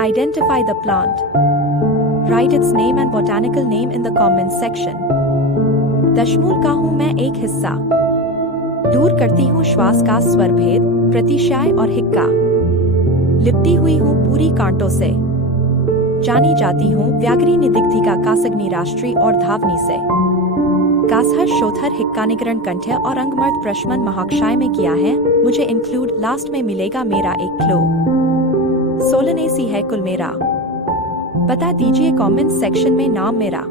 Identify the plant. Write its name and botanical name in the comments section. दशमूल का हूँ मैं एक हिस्सा। दूर करती हूँ श्वास का स्वर भेद, प्रतिशय और हिक्का। लिपटी हुई हूँ पूरी कांटों से। जानी जाती हूँ व्याघ्री निदिग्धिका कासग्नि राष्ट्री और धावनी से। कासहर शोथर हिक्का निगरण कंठ्य और अंगमर्द प्रशमन महाक्षय में किया है। मुझे इंक्लूड लास्ट में मिलेगा मेरा एक क्लो। 16 सी है कुल मेरा। बता दीजिए कमेंट सेक्शन में नाम मेरा।